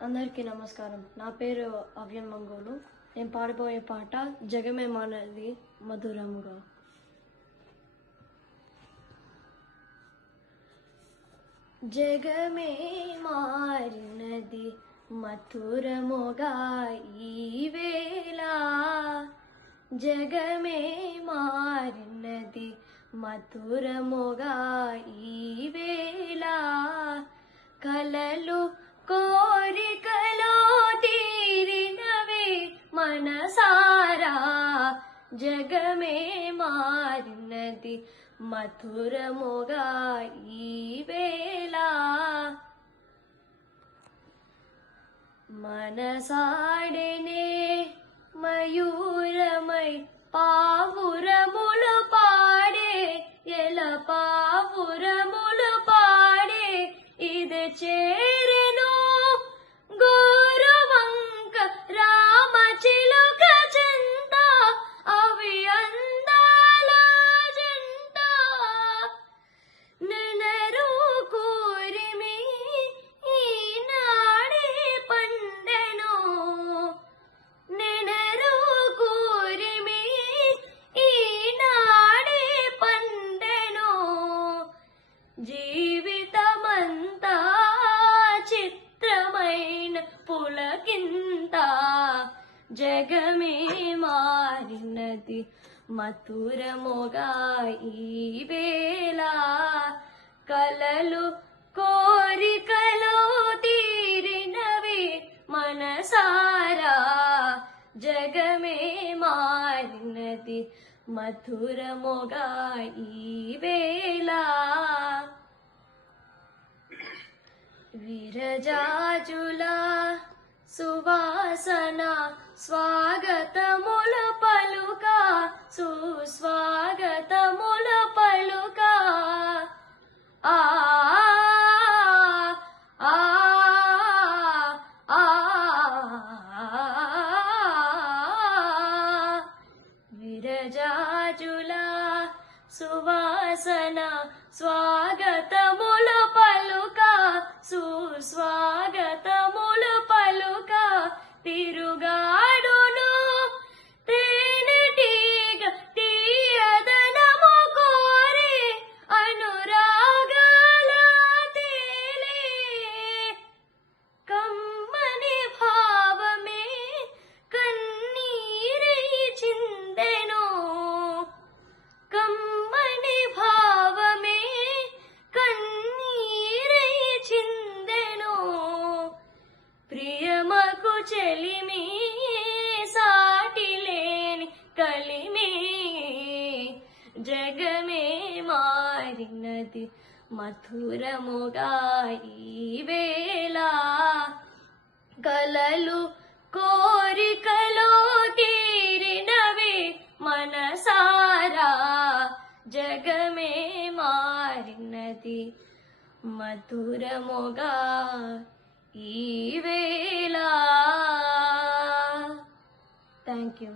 అందరికీ నమస్కారం. నా పేరు అవ్యన్ మంగోలు. నేను పాడిపోయే పాట జగమే మారినది మధురముగా. జగమే మారినది మధురముగా ఈవేళ, జగమే మారినది మధురముగా ఈవేళ, కలలు కోరికలో తీరినవే మనసారా, జగమే మారినది మధురముగా ఈవేళ, మనసాడనే మయూరమై పావురములు పాడే, ఎల పావురములు పాడే, ఇది చేరెను గోరువంక రామ చిలుక చింత, అవి అందాల జంట, నెనరు కూరిమి ఈనాడే పండెను, నెనరు కూరిమి ఈనాడే పండెను, జీవితమంతా చిత్రమైన పులకింత, జగమే మారినది మధురముగా ఈవేళ, కలలు కోరికలో తీరినవి మనసారా, జగమే మారినది మధురముగా ఈవేళ, విరజాజుల సువాసన స్వాగతముల పలుక, సుస్వాగతముల పలుక, ఆ ఆ ఆ విరజాజుల సువాసన స్వాగతముల పలుక, సుస్వాగతముల పలుక, తిరుగాడును తేనెటీగ తీయదనము కోరి, అనురాగాల తేలే కమ్మని భావమే కన్నీరై చిందెను, కమ్మని భావమే కన్నీరై చిందెను, ప్రియమకు చెలిమి సాటి లేని కలిమి, జగమే మారినది మధురముగా ఈవేళ, కలలు కోరికలో తీరినవి మనసారా, జగమే మారినది మధురముగా ఈవేళ. Thank you.